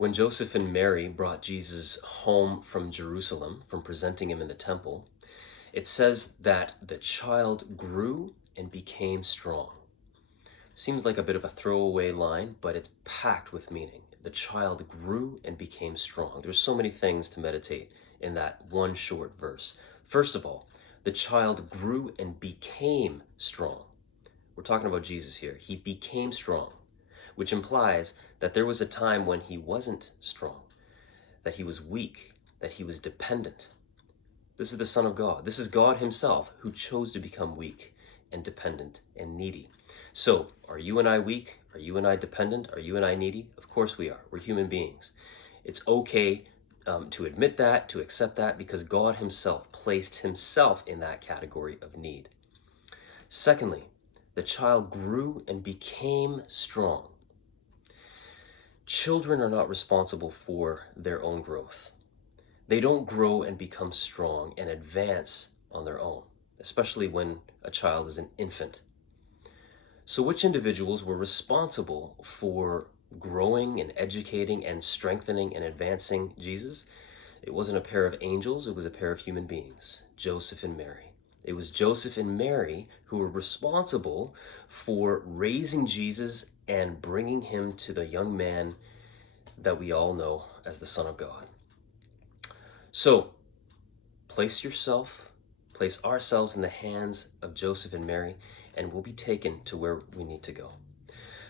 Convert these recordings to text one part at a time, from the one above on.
When Joseph and Mary brought Jesus home from Jerusalem, from presenting him in the temple, it says that the child grew and became strong. Seems like a bit of a throwaway line, but it's packed with meaning. The child grew and became strong. There's so many things to meditate in that one short verse. First of all, the child grew and became strong. We're talking about Jesus here. He became strong, which implies that there was a time when he wasn't strong, that he was weak, that he was dependent. This is the Son of God. This is God himself who chose to become weak and dependent and needy. So, are you and I weak? Are you and I dependent? Are you and I needy? Of course we are. We're human beings. It's okay to admit that, to accept that, because God himself placed himself in that category of need. Secondly, the child grew and became strong. Children are not responsible for their own growth. They don't grow and become strong and advance on their own, especially when a child is an infant. So which individuals were responsible for growing and educating and strengthening and advancing Jesus? It wasn't a pair of angels, it was a pair of human beings, Joseph and Mary. It was Joseph and Mary who were responsible for raising Jesus and bringing him to the young man that we all know as the Son of God. So, place ourselves in the hands of Joseph and Mary, and we'll be taken to where we need to go.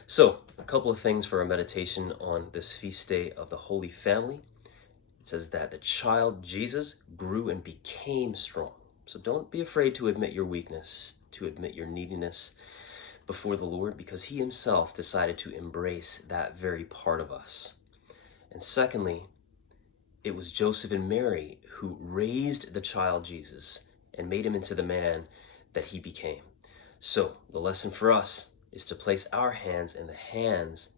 So, a couple of things for our meditation on this feast day of the Holy Family. It says that the child Jesus grew and became strong. So don't be afraid to admit your weakness, to admit your neediness before the Lord, because he himself decided to embrace that very part of us. And secondly, it was Joseph and Mary who raised the child Jesus and made him into the man that he became. So the lesson for us is to place our lives in the hands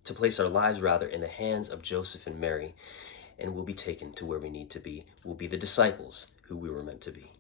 of Joseph and Mary, and we'll be taken to where we need to be. We'll be the disciples who we were meant to be.